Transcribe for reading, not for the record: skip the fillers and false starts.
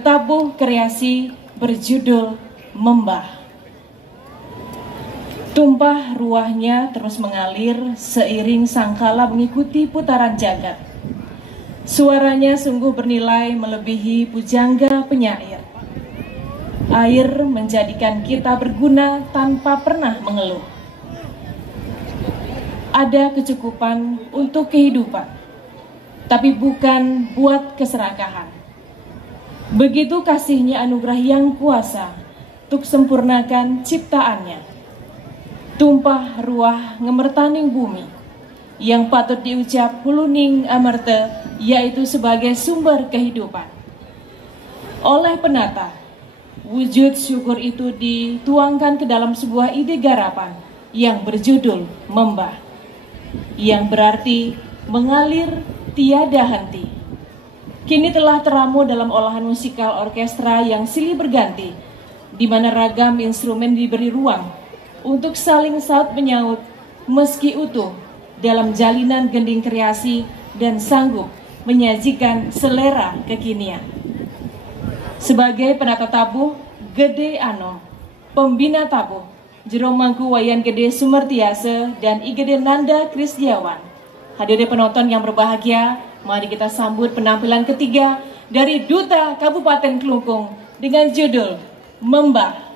dengan tabuh kreasi berjudul Membah. Tumpah ruahnya terus mengalir seiring sangkala mengikuti putaran jagat. Suaranya sungguh bernilai melebihi pujangga penyair. Air menjadikan kita berguna tanpa pernah mengeluh. Ada kecukupan untuk kehidupan, tapi bukan buat keserakahan. Begitu kasihnya anugerah yang kuasa untuk sempurnakan ciptaannya. Tumpah ruah ngemertaning bumi yang patut diucap huluning amerte, yaitu sebagai sumber kehidupan. Oleh penata, wujud syukur itu dituangkan ke dalam sebuah ide garapan yang berjudul Membah, yang berarti mengalir tiada henti. Kini telah teramu dalam olahan musikal orkestra yang silih berganti, di mana ragam instrumen diberi ruang untuk saling saut menyaut meski utuh dalam jalinan gending kreasi dan sanggup menyajikan selera kekinian. Sebagai penata tabuh Gede Anom, pembina tabuh Jero Mangku Wayan Gede Sumertiase dan IGD Nanda Krisdiawan. Hadirin penonton yang berbahagia, mari kita sambut penampilan ketiga dari Duta Kabupaten Kelungkung dengan judul Membah.